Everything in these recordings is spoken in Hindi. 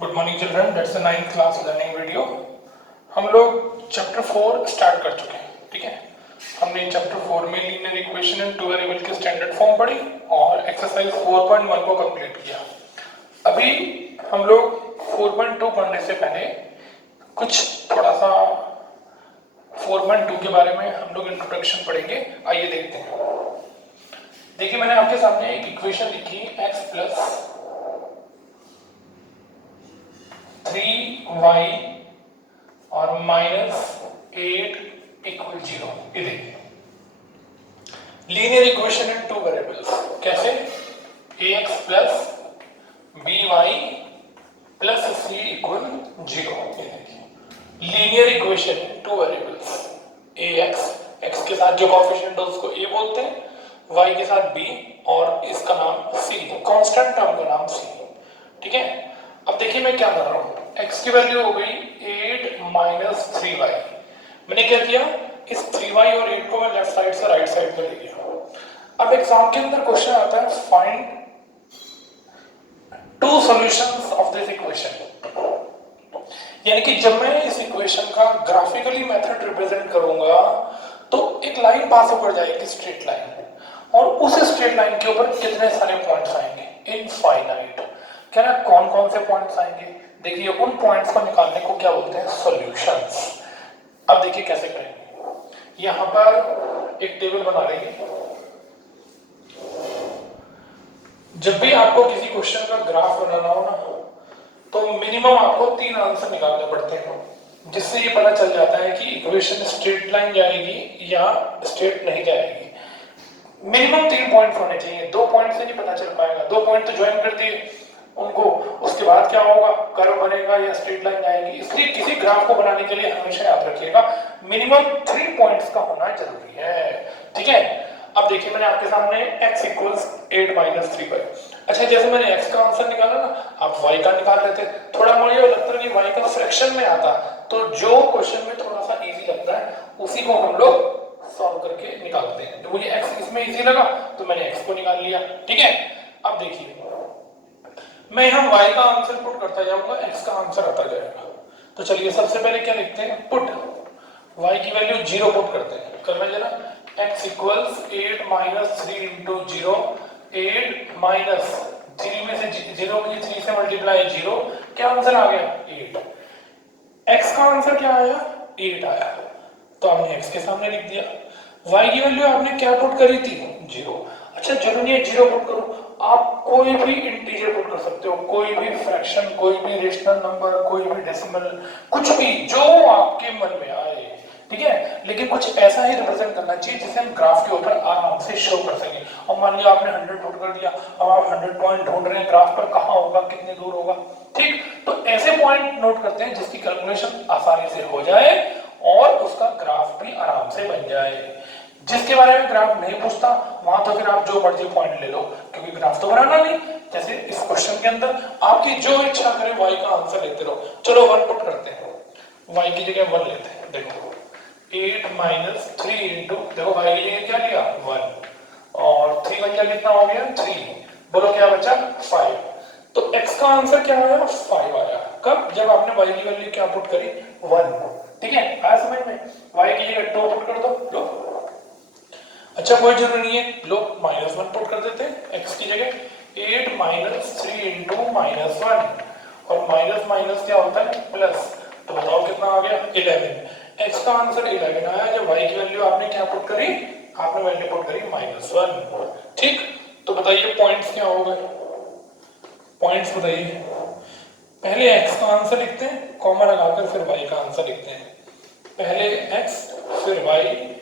Good morning children, that's the 9th class learning video. हम लोग चैप्टर 4 स्टार्ट कर चुके हैं। ठीक है, हमने चैप्टर 4 में linear equation and two variable की स्टैंडर्ड फॉर्म पढ़ी और एक्सरसाइज 4.1 को कंप्लीट किया। अभी हम लोग 4.2 पढ़ने से पहले कुछ थोड़ा सा 4.2 के बारे में हम लोग इंट्रोडक्शन पढ़ेंगे। आइए देखते हैं। देखिए, मैंने आपके सामने एक इक्वेशन लिखी, x प्लस 3y और -8 इक्वल 0। ये देखिए, linear equation in two variables. कैसे? ax plus by plus c equal 0। ये देखिए, linear equation in two variables. ax, x के साथ जो कोएफिशिएंट है उसको a बोलते हैं, y के साथ b और इसका नाम c, कांस्टेंट टर्म का नाम c। ठीक है, अब देखिए मैं क्या कर रहा हूं। x की वैल्यू हो गई 8 माइनस 3y। मैंने क्या किया, इस 3y और 8 को मैं लेफ्ट साइड से राइट साइड में ले गया। अब एग्जाम के अंदर क्वेश्चन आता है, find two solutions of this equation. यानी कि जब मैं इस इक्वेशन का ग्राफिकली मेथड रिप्रेजेंट करूंगा तो एक लाइन पास होकर जाएगी, स्ट्रेट लाइन, और उस स्ट्रेट लाइन के ऊपर कितने सारे पॉइंट्स आएंगे? इनफाइनाइट। क्या ना, कौन कौन से पॉइंट्स आएंगे? देखिए, उन पॉइंट्स को निकालने को क्या बोलते हैं? सॉल्यूशंस। अब देखिए कैसे करेंगे। यहां पर एक टेबल बना लेंगे। जब भी आपको किसी क्वेश्चन का ग्राफ बनाना हो ना, तो मिनिमम आपको 3 आंसर निकालने पड़ते हैं, जिससे ये पता चल जाता है कि इक्वेशन स्ट्रेट लाइन जाएगी या स्ट्रेट नहीं जाएगी। मिनिमम 3 पॉइंट होने चाहिए, 2 पॉइंट से नहीं पता चल पाएगा। 2 पॉइंट तो ज्वाइन कर दिए उनको, उसके बाद क्या होगा? कर्व बनेगा या स्ट्रेट लाइन आएगी। इसलिए किसी ग्राफ को बनाने के लिए हमेशा याद रखिएगा, मिनिमम 3 पॉइंट्स का होना जरूरी है। ठीक है, अब देखिए मैंने आपके सामने x इक्वल्स 8 माइनस 3 पर। अच्छा, जैसे मैंने x का आंसर निकाला ना, आप y का निकाल लेते। थोड़ा मुझे लगता है कि y का फ्रैक्शन में आता, तो जो क्वेश्चन में थोड़ा सा इजी लगता है उसी को हम लोग सॉल्व करके निकालते हैं। तो मुझे x इसमें इजी लगा तो मैंने x को निकाल लिया। ठीक है, अब देखिए मैं यहां y का आंसर पुट करता जाऊंगा, x का आंसर आता जाएगा। तो चलिए सबसे पहले क्या लिखते हैं? पुट y की वैल्यू 0 पुट करते हैं। करना जरा, x equals 8 minus 3 into 0। 8 minus 3 में से 0 में 3 से मल्टीप्लाई 0। क्या आंसर आ गया? 8। x का आंसर क्या आया? 8 आया। तो हमने x के सामने लिख दिया। y की वैल्यू आपने क्या पुट करी थी? 0। अच्छा, जरूरी है 0 पुट करो, आप कोई भी इंटीजर पुट कर सकते हो, कोई भी फ्रैक्शन, कोई भी रेशनल नंबर, कोई भी डेसिमल, कुछ भी जो आपके मन में आए। ठीक है, लेकिन कुछ ऐसा ही रिप्रेजेंट करना चाहिए जिसे हम ग्राफ के ऊपर आराम से शो कर सकें। और मान लिया आपने 100 पुट कर दिया, अब आप 100 पॉइंट ढूंढ रहे हैं ग्राफ पर, कहां होगा, कितने दूर होगा। ठीक, तो ऐसे पॉइंट नोट करते हैं जिसकी कैलकुलेशन आसानी से हो जाए और उसका ग्राफ भी आराम से बन जाए। जिसके बारे में ग्राफ नहीं पूछता वहां तो फिर आप जो मर्जी पॉइंट ले लो, क्योंकि ग्राफ तो बनाना नहीं। जैसे इस क्वेश्चन के अंदर आपकी जो इच्छा करे y का आंसर लेते रहो। चलो 1 पुट करते हैं, y की जगह 1 लेते हैं। देखो 8 माइनस 3 इंटू, देखो y की जगह क्या लिया? 1 और 3 बन गया, कितना हो गया? 3। बोलो क्या बचा? 5। तो x का आंसर क्या आया? 5 आया। कब? जब आपने y की वैल्यू क्या पुट करी? 1। ठीक है, आया समझ में? y की जगह 2 पुट कर दो। लो, अच्छा कोई जरूरी नहीं है, लोग -1 पुट कर देते हैं x की जगह। 8 माइनस 3 इंटू -1, और माइनस माइनस क्या होता है? प्लस। तो बताओ कितना आ गया? 11। x का आंसर 11 आया जब y की वैल्यू आपने क्या पुट करी? आपने वैल्यू पुट करी -1। ठीक, तो बताइए पॉइंट्स क्या हो गए? पॉइंट्स बताइए। पहले x का आंसर लिखते हैं, कॉमा लगाकर फिर y का आंसर लिखते हैं। पहले x फिर y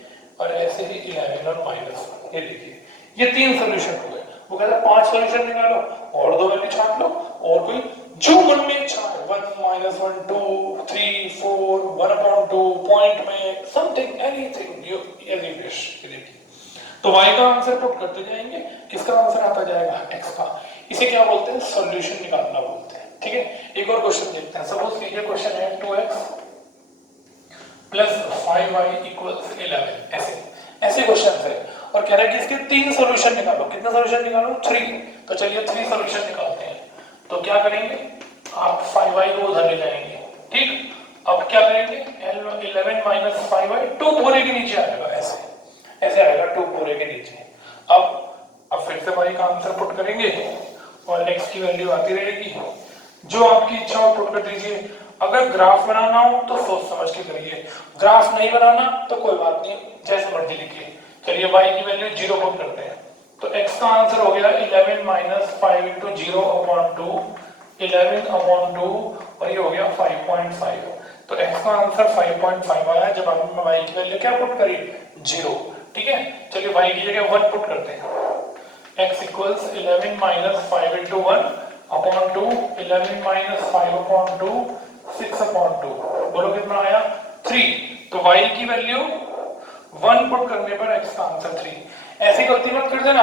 और ऐसे ही 11 और -1। ये देखिए, ये 3 सॉल्यूशन हो गए। वो कहता है 5 सॉल्यूशन निकालो और 2 वैल्यू छांट लो, और कोई जो मन में इच्छा है, 1 -1 2 3 4 1/2 पॉइंट में something anything you as you wish. ये देखिए, तो y का आंसर पुट करते जाएंगे, किसका आंसर आता जाएगा? x का। इसे क्या बोलते हैं? सॉल्यूशन निकालना बोलते हैं। ठीक है, एक और क्वेश्चन देखते हैं। सपोज कीजिए क्वेश्चन है 2x प्लस 5y इक्वल्स 11। ऐसे क्वेश्चन है और कह रहा है कि इसके 3 सॉल्यूशन निकालो। कितने सॉल्यूशन निकालो? 3। तो चलिए 3 सॉल्यूशन निकालते हैं। तो क्या करेंगे? आप 5y को उधर ले जाएंगे, ठीक। अब क्या करेंगे, 11 माइनस 5y 2 पूरे के नीचे आएगा, ऐसे ऐसे आएगा 2 पूरे के नीचे। अब फिर से y का आंसर पुट करेंगे और x की वैल्यू आती रहेगी, जो आपकी इच्छा हो पुट कर दीजिए। अगर ग्राफ बनाना हो तो सोच समझ के करिए, ग्राफ नहीं बनाना तो कोई बात नहीं, जैसे मर्जी लिखिए। चलिए y की वैल्यू 0 पुट करते हैं, तो x का आंसर हो गया 11 माइनस 5 इंटू 0 अपॉन 2, 11 अपॉन 2 और ये हो गया 5.5। तो x का आंसर 5.5 आया जब आपने y की वैल्यू क्या पुट करी, 0, ठीक है। चलिए y की जगह 1 पुट करते हैं, x equals 11 minus 5 into 1 upon 2, 11 minus 5 upon 2, 6 upon 2, बोलो कितना आया, 3। तो y की वैल्यू 1 पुट करने पर x का आंसर 3। ऐसी गलती मत कर देना,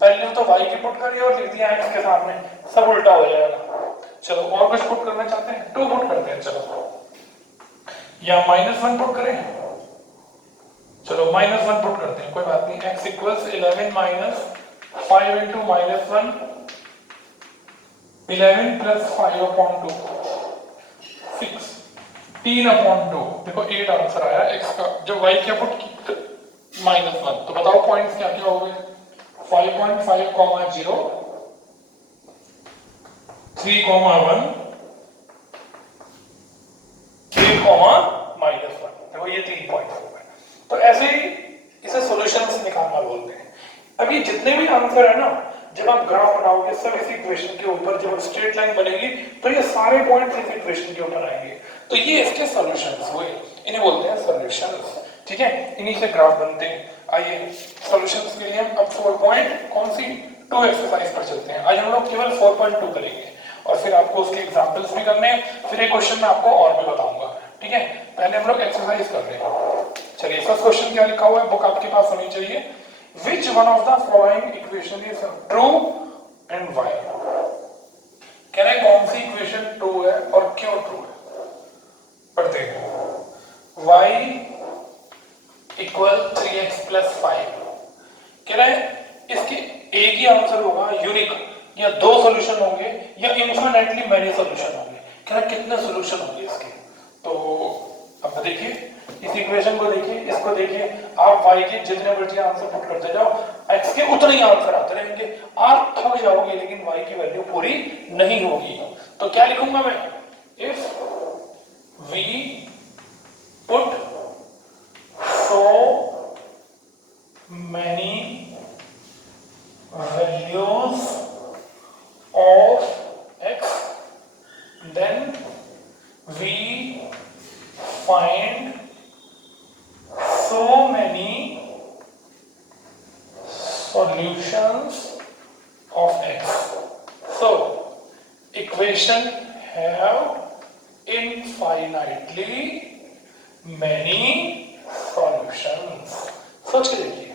पहले तो y की पुट करी और लिख दिया x के सामने, सब उल्टा हो जाएगा। चलो और कुछ पुट करना चाहते हैं, 2 पुट करते हैं, चलो, या -1 पुट करें, चलो -1 पुट करते हैं, कोई बात नहीं। x equals 11 minus 5 into -1, 11 plus 5 upon 2, 6, 3 upon 2, देखो 8 आंसर आया x का। जब y क्या पुट की, -1, तो बताओ पॉइंट्स क्या क्या हो गए, 5.5, 0, 3, 1, 3, -1, देखो ये 3 पॉइंट हो गए। तो ऐसे ही इसे सॉल्यूशंस निकालना बोलते हैं। अब ये जितने भी आंसर है ना, जब आप ग्राफ बनाओगे सब इस इक्वेशन के ऊपर, जब स्ट्रेट लाइन बनेगी तो ये सारे पॉइंट्स इस इक्वेशन के ऊपर आएंगे, तो ये इसके सॉल्यूशंस हुए, इन्हें बोलते हैं सॉल्यूशंस, ठीक है। इन्हीं से ग्राफ बनते हैं। आइए सॉल्यूशंस के लिए हम अब 4 पॉइंट कौन सी 2 एक्सरसाइज पर चलते हैं। आज हम लोग केवल 4.2 करेंगे और फिर आपको उसके एग्जांपल्स भी करने हैं, फिर एक क्वेश्चन मैं आपको और भी बताऊंगा, ठीक है। पहले हम लोग एक्सरसाइज कर रहे हैं। चलिए फर्स्ट क्वेश्चन क्या लिखा हुआ है, बुक आपके पास होनी चाहिए। Which one of the following equation is true and why? कह रहे कौन सी इक्वेशन ट्रू है और क्यों ट्रू है, पढ़ते हैं। y इक्वल 3x प्लस 5, कह रहे इसके एक ही आंसर होगा यूनिक, या 2 सॉल्यूशन होंगे या इनफिनिटली मेनी सॉल्यूशन होंगे। कह रहे कितने सॉल्यूशन होंगे इसके, तो अब देखिए इस इक्वेशन को देखिए, इसको देखिए, आप y के जितने मर्जी आंसर पुट करते जाओ, x के उतने ही आंसर आते रहेंगे, आप थक जाओगे लेकिन y की वैल्यू पूरी नहीं होगी। तो क्या लिखूंगा मैं, if we put so many values of x then we find so many solutions of x. So equation have infinitely many solutions. सोच के देखिए,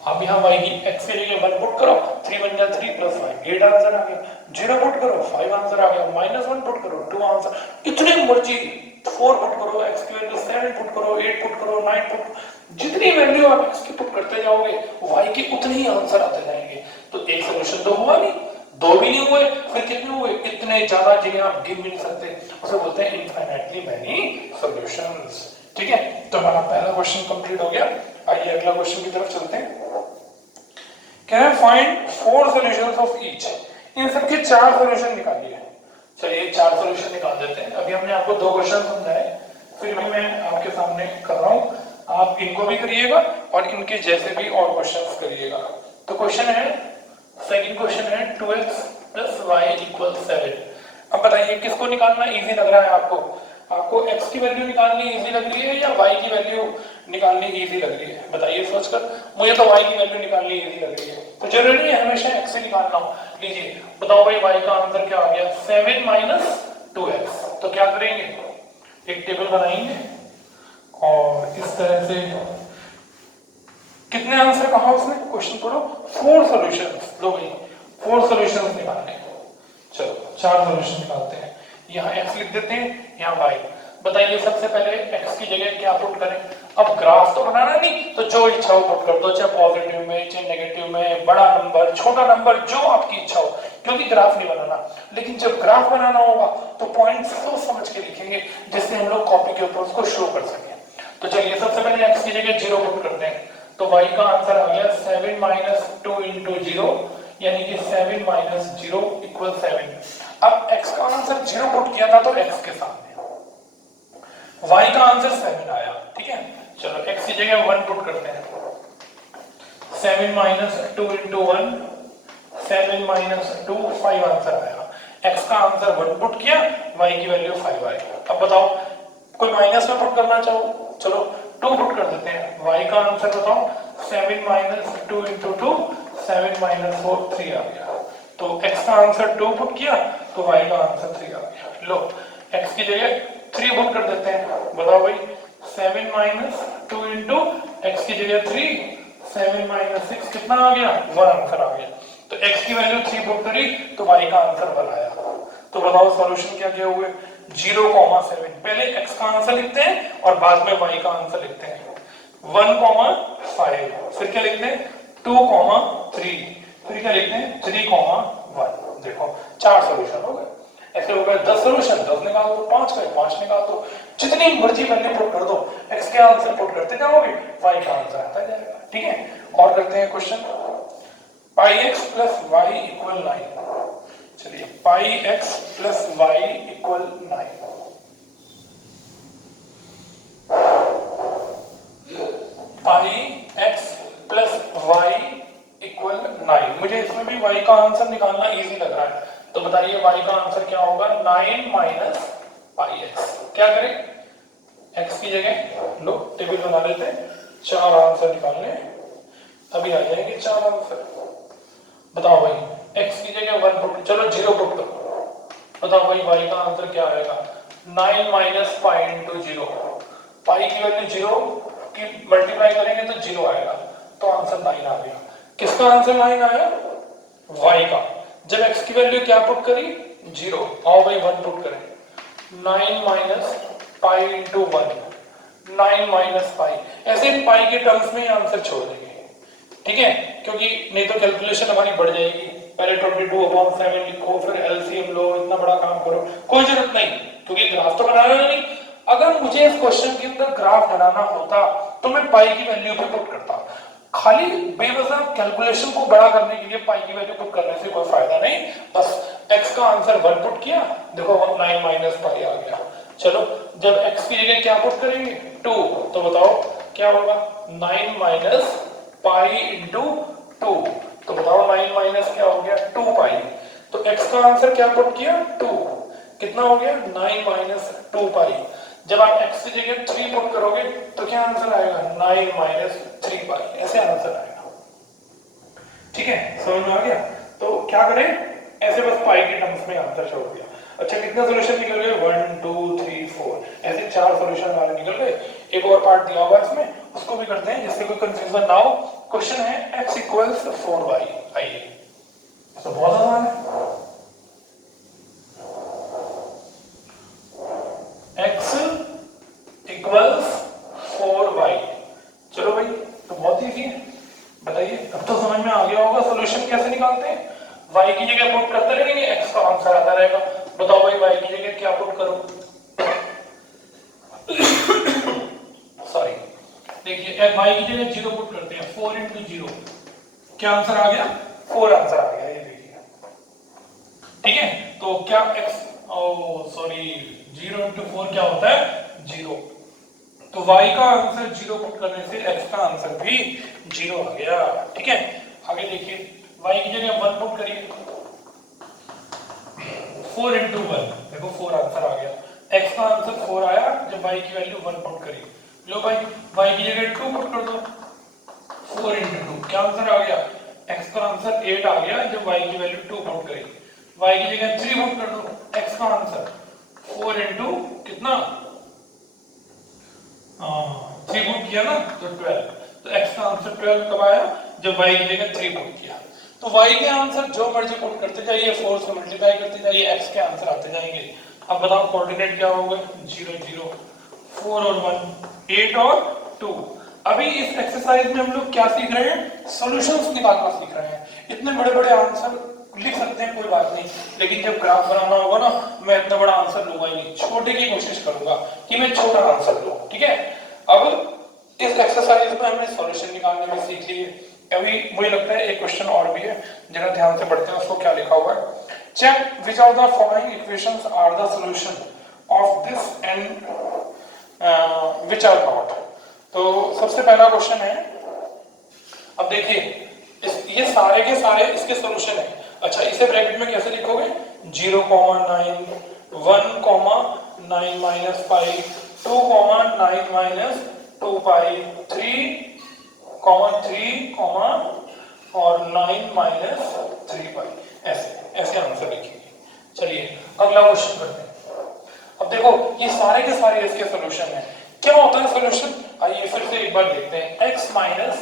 अब यहाँ y की x के लिए 1 पुट करो, 3 बन गया 3 प्लस 5, 8 आंसर आ गया, 0 पुट करो 5 आंसर आ गया, -1 पुट करो 2 आंसर, इतने मर्जी 4 पुट करो, x की वैल्यू 7 पुट करो, 8 पुट करो, 9 पुट, जितनी वैल्यू आप x की पुट करते जाओगे y के उतने ही आंसर आते जाएंगे। तो एक सॉल्यूशन तो हुआ नहीं, 2 भी नहीं हुए, फिर कितने हुए, इतने ज्यादा जिन्हें आप गिन भी नहीं सकते, उसे बोलते हैं इनफिनिटली मेनी सॉल्यूशंस, ठीक है। तो हमारा पहला क्वेश्चन कंप्लीट हो गया। आइए अगला क्वेश्चन की तरफ चलते हैं। Can I find 4 solutions of each, इन सबके 4 सॉल्यूशन निकालिए। चलिए 4 सॉल्यूशन निकाल देते हैं। अभी हमने आपको 2 क्वेश्चन समझाए, फिर भी मैं आपके सामने कर रहा हूं, आप इनको भी करिएगा और इनके जैसे भी और क्वेश्चंस करिएगा। तो क्वेश्चन है, सेकंड क्वेश्चन है 2x प्लस y इक्वल 7। अब बताइए किसको निकालना इजी लग रहा है आपको, आपको x की वैल्यू निकालनी इजी लग रही है या y की वैल्यू निकालनी इजी लग रही है, बताइए सोचकर। मुझे तो y की वैल्यू निकालनी इजी लग रही है, तो जरूरी है हमेशा x से निकालना हो। लीजिए बताओ भाई y का आंसर क्या आ गया, 7 माइनस 2x। तो क्या करेंगे, एक टेबल बनाएंगे और इस तरह से, कितने आंसर कहा उसने, क्वेश्चन पढ़ो, 4 सॉल्यूशंस, लो भाई 4 सॉल्यूशंस निकालने। चलो 4 सॉल्यूशन निकालते हैं। यहाँ x लिख देते हैं, यहाँ y। बताइए सबसे पहले x की जगह क्या पुट करें। अब ग्राफ तो बनाना नहीं, तो जो इच्छा हो पुट कर दो, चाहे पॉजिटिव में, चाहे नेगेटिव में, बड़ा नंबर, छोटा नंबर, जो आपकी इच्छा हो। क्योंकि ग्राफ नहीं बनाना। लेकिन जब ग्राफ बनाना होगा तो पॉइंट सोच समझ के लिखेंगे जिससे हम लोग कॉपी के ऊपर उसको शो कर सकें। तो चलिए सबसे पहले x की जगह 0 पुट करते हैं, तो y का आंसर आ गया 7 माइनस 2 इंटू 0, यानी कि 7 माइनस 0 इक्वल 7। अब x का आंसर 0 पुट किया था तो x के सामने, y का आंसर 7 आया, ठीक है। चलो x की जगह 1 पुट करते हैं, 7 माइनस 2 इंटू 1, 7 माइनस 2, 5 आंसर आया। x का आंसर 1 पुट किया, y की वैल्यू 5 आई। अब बताओ कोई माइनस में पुट करना चाहो, चलो 2 पुट कर देते हैं, y का आंसर बताओ 7 माइनस 2 इंटू 2, 7 माइनस 4, 3 आ गया। तो x का आंसर 2 पुट किया तो y का आंसर 3 आ गया। लो x की जगह 3 पुट कर देते हैं, बताओ भाई 7 माइनस 2 इंटू x की जगह 3, 7 माइनस 6 कितना आ गया, 1 आंसर आ गया। तो x की वैल्यू 3 पुट करी तो y का आंसर 1 आया। तो बताओ सॉल्यूशन क्या क्या हुए, 0,7, पहले x का आंसर लिखते हैं और बाद में y का आंसर लिखते हैं, 1,5, फिर क्या लिखते हैं 2,3, फिर क्या लिखते हैं 3,1। देखो 4 सॉल्यूशन हो गए। ऐसे हो गए 10 सॉल्यूशन, 10 निकाल दो, 5 गए 5 निकाल दो, जितनी मर्जी वैल्यू पुट कर दो, x के आंसर पुट करते जाओगे y का आंसर आता जाएगा, ठीक है। और करते हैं क्वेश्चन, पाई x प्लस वाई इक्वल 9। चलिए पाई x प्लस वाई इक्वल 9, पाई x प्लस वाई इक्वल 9। मुझे इसमें भी y का आंसर निकालना इजी लग रहा है, तो बताइए y का आंसर क्या होगा, 9 माइनस पाई x। क्या करें, x की जगह लो टेबल बना लेते हैं, 4 आंसर निकालने, अभी आ जाएंगे 4 आंसर। बताओ भाई x की जगह 1 पुट, चलो 0 पुट करो, बताओ भाई y का आंसर क्या आएगा, 9 माइनस पाई इंटू 0, पाई की वैल्यू 0 की मल्टीप्लाई करेंगे तो 0 आएगा, तो आंसर 9 आ गया। किसका आंसर 9 आया, y का। जब x की वैल्यू क्या पुट करी, 0, आओ भाई 1 पुट करें, 9 minus pi into 1, 9 minus pi, ऐसे पाई के टर्म्स में आंसर छोड़ देंगे, ठीक है, क्योंकि नहीं तो कैलकुलेशन हमारी बढ़ जाएगी। पहले 22/7 लिखो, फिर एलसीएम लो, इतना बड़ा काम करो, कोई जरूरत नहीं, क्योंकि ग्राफ तो बनाना नहीं। अगर मुझे इस क्वेश्चन के अंदर ग्राफ बनाना होता तो मैं पाई की वैल्यू पे पुट करता, खाली बेवजह कैलकुलेशन को बड़ा करने के लिए पाई की वैल्यू पुट करने से कोई फायदा नहीं। बस x का आंसर 1 पुट किया, देखो 9 माइनस पाई आ गया। चलो जब x की जगह क्या पुट करेंगे, 2, तो बताओ क्या होगा, 9 माइनस पाई इंटू 2, तो बताओ 9 माइनस क्या हो गया, 2 पाई। तो x का आंसर क्या पुट किया, 2, कितना हो गया, 9 माइनस 2 पाई। जब आप x की जगह 3 पुट करोगे तो क्या आंसर आएगा, 9 माइनस 3 पाई, ऐसे आंसर आएगा, ठीक है, समझ में आ गया। तो क्या करें, ऐसे बस पाई के टर्म्स में आंसर छोड़ दिया। अच्छा कितने सॉल्यूशन निकल गए, 1 2 3 4, ऐसे 4 सॉल्यूशन हमारे निकल गए। एक और पार्ट दिया हुआ है इसमें, उसको भी करते हैं जिससे कोई कंफ्यूजन ना हो। क्वेश्चन है x इक्वल्स 4y, आइए तो बहुत आसान है, x इक्वल्स 4y। चलो भाई तो बहुत इजी है, बताइए अब तो समझ में आ गया होगा सॉल्यूशन कैसे निकालते हैं। y की जगह पुट करते रहेंगे, x का आंसर आता रहेगा। बताओ भाई y की जगह क्या पुट करूं, सॉरी, देखिए y की जगह 0 पुट करते हैं, 4 इंटू 0, क्या आंसर आ गया, 4 आंसर आ गया, ये देखिए, ठीक है। तो क्या x, ओ सॉरी, 0 इंटू 4 क्या होता है, 0, तो y का आंसर 0 पुट करने से x का आंसर भी 0 आ गया, ठीक है। आगे देखिए y की जगह 1 पुट करिए, 4 इंटू 1, देखो 4 आंसर आ गया, x का आंसर 4 आया जब y की वैल्यू 1 पुट करी। लो भाई y की जगह 2 पुट कर दो, 4 इंटू 2, क्या आंसर आ गया, x का आंसर 8 आ गया जब y की वैल्यू 2 पुट करी। y की जगह 3 पुट कर दो, x का आंसर 4 इंटू कितना, 3 पुट किया ना तो 12, तो x का आंसर 12 कब आया, जब y की जगह 3 पुट किया। तो y के आंसर जो मर्जी पुट करते जाइए, 4 से मल्टीप्लाई करते जाइए, x के आंसर आते जाएंगे। अब बताओ कोऑर्डिनेट क्या होगा, 0 0, 4 और 1, 8 और 2। अभी इस एक्सरसाइज में हम लोग क्या सीख रहे हैं, सॉल्यूशंस निकालना सीख रहे हैं। इतने बड़े बड़े आंसर लिख सकते हैं, कोई बात नहीं, लेकिन जब ग्राफ बनाना होगा ना, मैं इतना बड़ा आंसर लूंगा ही नहीं, छोटे की कोशिश करूंगा कि मैं छोटा आंसर लूं। ठीक है, अब इस एक्सरसाइज में हमने सॉल्यूशन निकालने में सीख लिए। अभी मुझे लगता है एक क्वेश्चन और भी है, जरा ध्यान से पढ़ते हैं उसको क्या लिखा हुआ है। Check which of the following equations are the solution of this and which are not. तो सबसे पहला क्वेश्चन है, अब देखिए ये सारे के सारे इसके सॉल्यूशन है। अच्छा, इसे ब्रैकेट में कैसे लिखोगे, 0,9 1,9 माइनस पाई 2,9 माइनस 2 पाई 3,3 और 9 माइनस 3 पाई, ऐसे ऐसे आंसर लिखिए। चलिए अगला क्वेश्चन करते हैं। अब देखो ये सारे के सारे इसके सॉल्यूशन है। क्या होता है सॉल्यूशन, आइए फिर से एक बार देखते हैं। x minus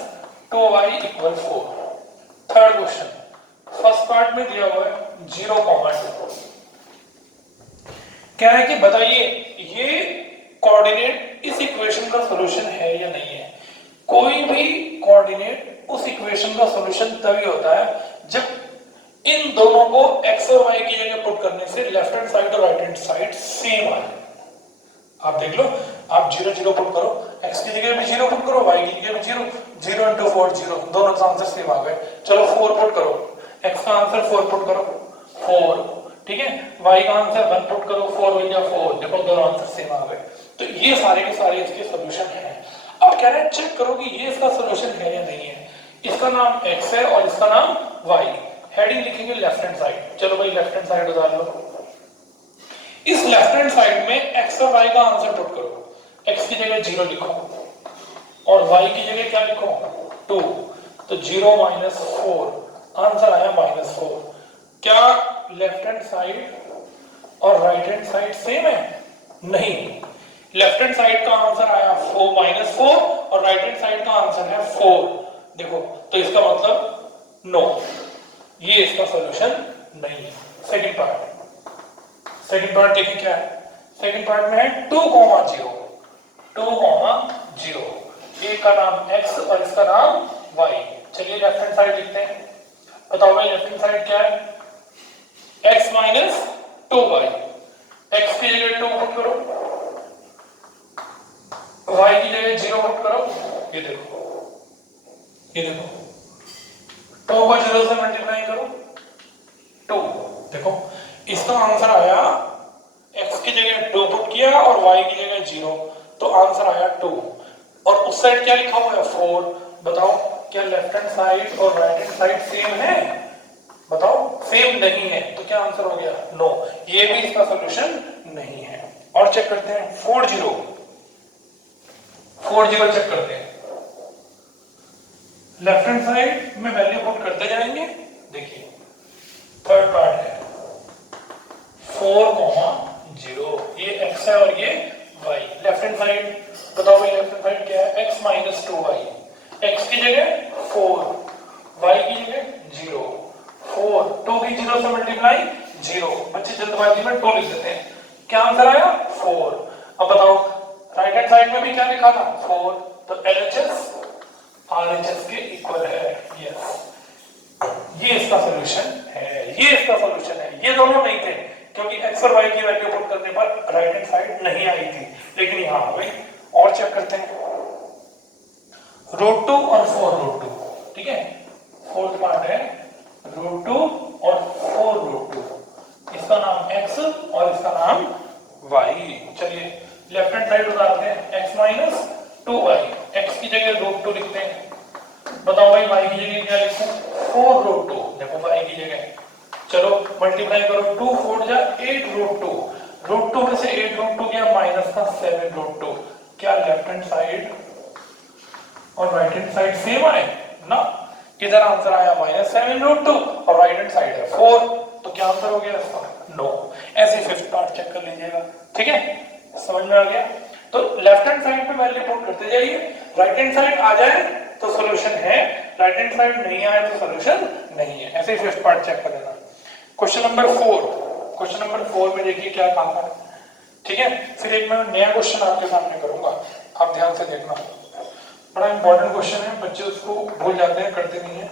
2y equal 4। Third question, first part में दिया हुआ है 0,2। क्या है कि बताइए ये कोऑर्डिनेट इस इक्वेशन का सॉल्यूशन है या नहीं है। कोई भी कोऑर्डिनेट उस इक्वेशन का सॉल्यूशन तभी होता है जब इन दोनों को x और y की जगह पुट करने से लेफ्ट हैंड साइड और राइट हैंड साइड सेम आए। आप देख लो, आप 0 0 पुट करो, x की जगह भी 0 पुट करो, y की जगह भी 0, 0 into 4 0, दोनों का आंसर सेम आ गए। चलो 4 पुट करो, x का आंसर 4 पुट करो 4, ठीक है, y का आंसर 1 पुट करो 4 हो गया 4, देखो दोनों आंसर सेम आ गए। तो ये सारे के सारे इसके सॉल्यूशन हैं। अब कह रहे हैं चेक करो कि ये इसका सॉल्यूशन है या नहीं है। इसका नाम x है और इसका नाम y, हेडिंग लिखेंगे लेफ्ट हैंड साइड। चलो भाई लेफ्ट हैंड साइड उतार लो। इस लेफ्ट हैंड साइड में x और y का आंसर पुट करो, x की जगह 0 लिखो और y की जगह क्या लिखो 2, तो 0 माइनस 4, आंसर आया -4। क्या लेफ्ट हैंड साइड और राइट हैंड साइड सेम है? नहीं, लेफ्ट हैंड साइड का आंसर आया -4 और राइट हैंड साइड का आंसर है 4। देखो तो इसका मतलब नो, ये इसका सॉल्यूशन नहीं है। सेकंड पार्ट देखिए क्या है। सेकंड पार्ट में है 2,0, 2,0, एक का नाम x और इसका नाम y। चलिए लेफ्ट हैंड साइड लिखते हैं। बताओ भाई लेफ्ट हैंड साइड क्या है, x माइनस 2y, x की जगह 2 पुट करो, y की जगह 0 पुट करो। ये देखो 2 को 0 से मल्टीप्लाई करो 2, देखो इसका आंसर आया, x की जगह 2 पुट किया और y की जगह 0, तो आंसर आया 2। और उस साइड क्या लिखा हुआ है 4। बताओ क्या लेफ्ट हैंड साइड और राइट हैंड साइड सेम है? बताओ सेम नहीं है, तो क्या आंसर हो गया नो, ये भी इसका सॉल्यूशन नहीं है। और चेक करते हैं 40 चेक करते हैं। लेफ्ट हैंड साइड में वैल्यू पुट करते जाएंगे। देखिए थर्ड पार्ट है 4,0, ये x है और ये y। लेफ्ट हैंड साइड बताओ भाई लेफ्ट हैंड साइड क्या है, x माइनस 2y, x की जगह 4, y की जगह 0, 4, 2 की 0 से मल्टीप्लाई 0, बच्चे जल्दबाजी में 2 लिख देते हैं, क्या आंसर आया 4। अब बताओ राइट हैंड साइड में भी क्या लिखा था 4, तो LHS RHS के इक्वल है। यस, ये इसका सॉल्यूशन है, ये इसका सॉल्यूशन है। ये दोनों नहीं थे क्योंकि x और y की वैल्यू पुट करने पर राइट हैंड साइड नहीं आई थी, लेकिन यहां आ गई। और चेक करते हैं √2 और 4√2, ठीक है, फोर्थ पार्ट है √2 और 4√2, इसका नाम x और इसका नाम y। चलिए लेफ्ट हैंड साइड उतारते हैं, x माइनस 2y, x की जगह √2 लिखते हैं। बताओ भाई y की जगह क्या लिखूं 4√2, देखो y की जगह, चलो मल्टीप्लाई करो 2 4 जा 8√2, √2 में से 8√2 गया माइनस का 7√2। क्या लेफ्ट हैंड साइड और राइट हैंड साइड सेम आए ना? इधर आंसर आया -7√2 और राइट हैंड साइड है 4, तो क्या आंसर हो गया इसका नो। ऐसे फिफ्थ पार्ट चेक कर लीजिएगा, ठीक है, समझ में आ गया। तो लेफ्ट हैंड साइड पे वैल्यू पुट करते जाइए, राइट हैंड साइड आ जाए तो सॉल्यूशन है, राइट हैंड साइड नहीं आए तो सॉल्यूशन नहीं है। ऐसे ही फिफ्थ पार्ट चेक कर लेना। क्वेश्चन नंबर 4 में देखिए क्या काम है, ठीक है। फिर एक मैं नया क्वेश्चन आपके सामने करूंगा, आप ध्यान से देखना, बड़ा इंपॉर्टेंट क्वेश्चन है, बच्चे उसको भूल जाते हैं, करते नहीं है।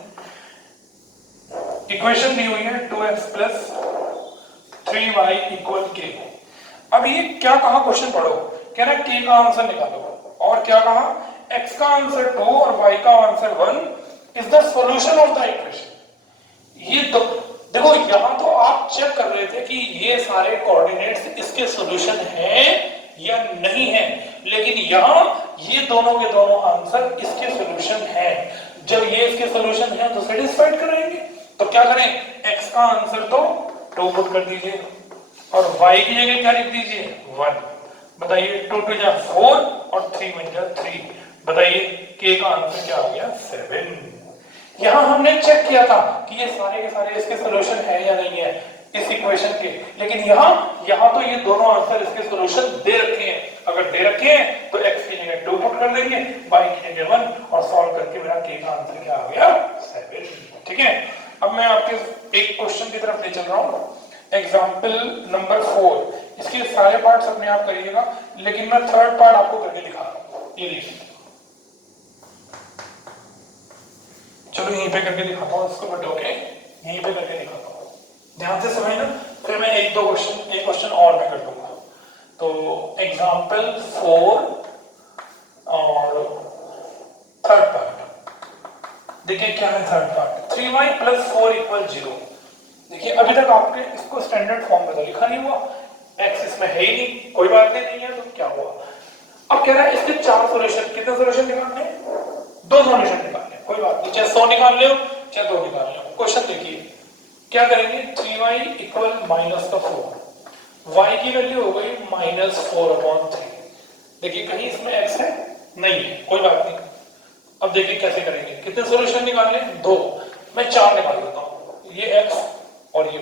इक्वेशन दी हुई है 2x प्लस 3y इक्वल के। अब ये क्या कहा क्वेश्चन पढ़ो, कह रहा k का आंसर निकालो और क्या कहा x का आंसर 2 और y का answer 1 is the solution of the equation. ये देखो यहां तो आप चेक कर रहे थे कि ये सारे कोऑर्डिनेट्स इसके सॉल्यूशन हैं या नहीं है, लेकिन यहां ये दोनों के दोनों आंसर इसके सॉल्यूशन हैं। जब ये इसके सॉल्यूशन है तो सेटिस्फाइड कराएंगे, तो क्या करें x का आंसर तो 2 पुट कर दीजिए और y की जगह क्या लिख दीजिए 1। बताइए 2 2 जा 4 और 3 1 जा 3। बताइए k का आंसर क्या आ गया 7। यहां हमने चेक किया था कि ये सारे के सारे इसके सॉल्यूशन है या नहीं है इस इक्वेशन के, लेकिन यहां तो ये दोनों आंसर इसके सॉल्यूशन दे रखे हैं। अगर दे रखे हैं तो x की जगह 2 पुट कर देंगे, y की जगह 1 और सॉल्व करके मेरा k का आंसर क्या आ गया 7। ठीक है, अब मैं आपके एक क्वेश्चन की तरफ ले चल रहा हूं, एग्जाम्पल नंबर 4। इसके सारे पार्ट्स अपने आप करिएगा, लेकिन मैं थर्ड पार्ट आपको करके दिखा रहा हूं। ये देखिए, चलो यहीं पे करके दिखाता हूं इसको, बट ओके यहीं पे करके दिखाता हूं, ध्यान से समझना, फिर मैं एक क्वेश्चन और मैं कर दूंगा। तो एग्जाम्पल 4 और थर्ड पार्ट देखिए क्या है। Third part 3y plus 4 equal 0। देखिए अभी तक आपने इसको स्टैंडर्ड फॉर्म में तो लिखा नहीं हुआ, x इसमें है ही नहीं, कोई बात नहीं है, तो क्या हुआ। अब कह रहा है इसके 4 सॉल्यूशन, कितने सॉल्यूशन निकालने, 2 सॉल्यूशन निकालने, कोई बात नहीं, चाहे 100 निकाल लो चाहे 2 निकाल लो। क्वेश्चन देखिए क्या करेंगे, 3y इक्वल -4, y की वैल्यू हो गई -4/3। देखिए कहीं इसमें x है नहीं है, कोई बात नहीं। अब देखिए कैसे करेंगे, कितने सॉल्यूशन निकालने, 2, मैं 4 निकाल देता हूं, ये x और ये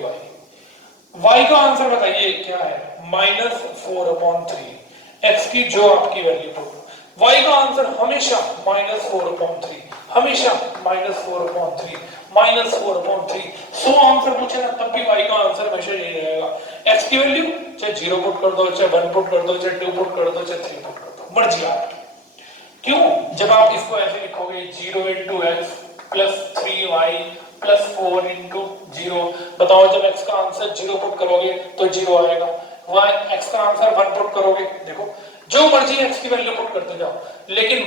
y का आंसर बताइए क्या है -4/3। x की जो आपकी वैल्यू हो, y का आंसर हमेशा -4/3, हमेशा -4/3, -4/3। 100 आंसर पूछे ना तब भी y का आंसर हमेशा यही रहेगा। x की वैल्यू चाहे 0 पुट कर दो, चाहे 1 पुट कर दो, चाहे 2 पुट कर दो, चाहे 3 पुट कर दो, मर्जी आपकी। क्यों, जब आप इसको ऐसे लिखोगे 0 × x प्लस 3y प्लस 4 × 0, बताओ जब x का आंसर 0 पुट करोगे तो 0 आएगा, y x का आंसर 1 पुट करोगे, देखो जो मर्जी x की वैल्यू पुट करते जाओ, लेकिन